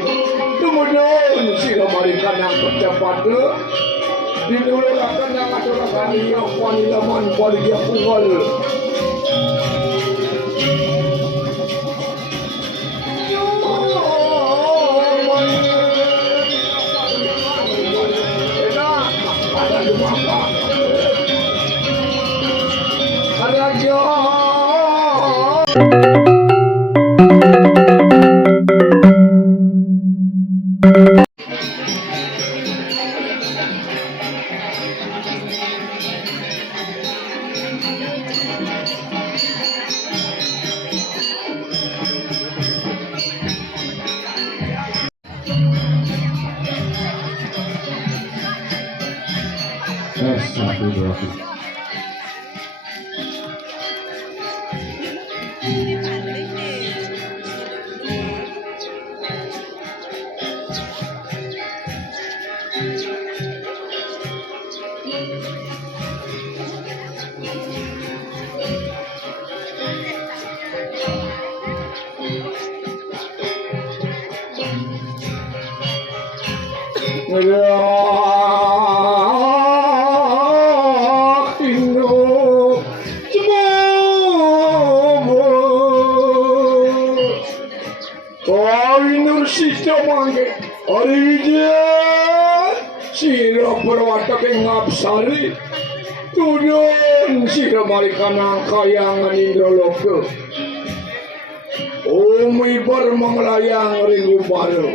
kapsari kemudian sira marikan yang percepat dinulurakan yang adalah kali yang panilaman balik dia punggal Ngapsari turun sira marikan kayangan Indraloka umi bar manglayang ring baru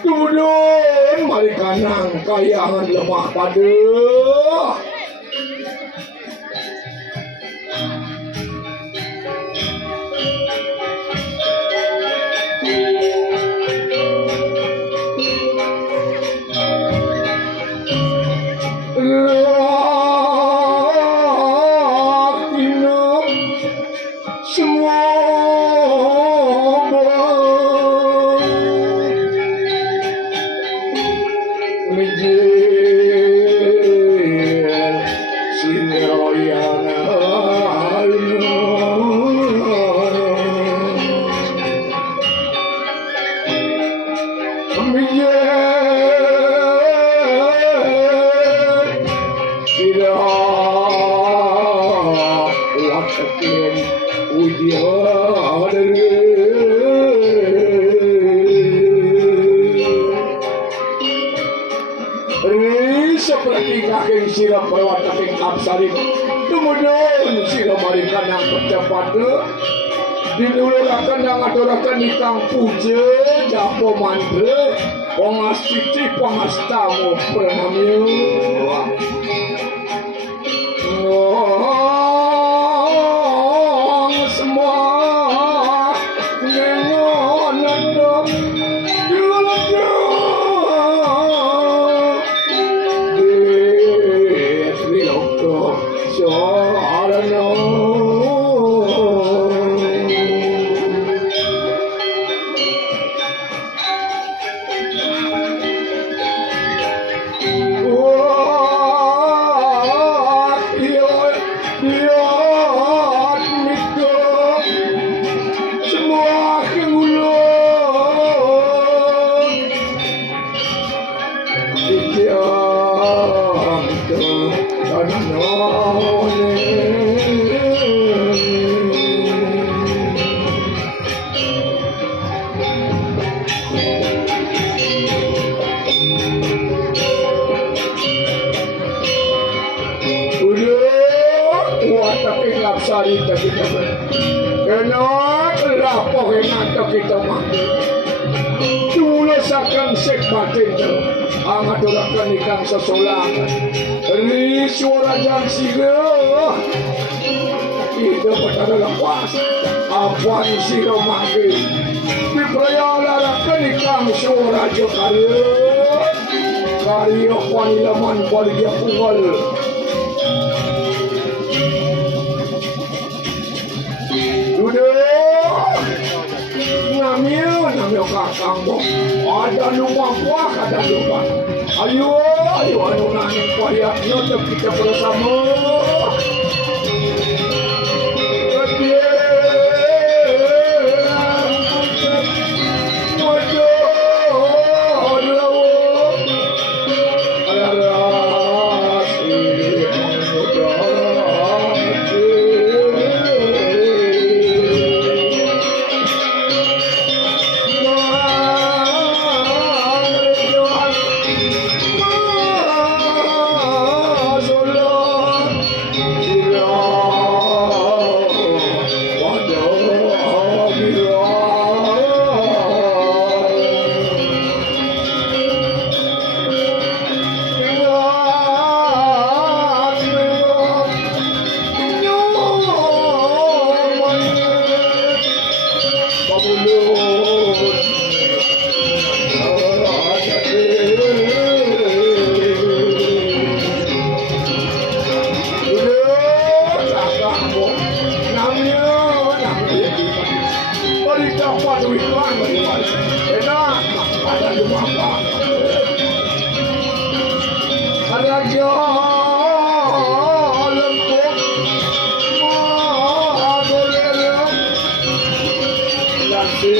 turun marikan kayangan lemah paduh kemudian sira marikan yang percepat dinulurakan yang aturakan ikang puja japo mantra pangastici pangastamu pranamya Angaturakan ikang sesolangan ini suara jansira itu pada lepas apa sira manggil diperayalarakan ikang suara jokarya karya panilaman balik dia punggal namanya kakang bo ada lupa puak ada lupa ayo anu nani payahnya kita bersama Waduh Raja lengkung mahadolela nanti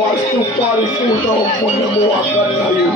Wastu paripurna menemukan kayu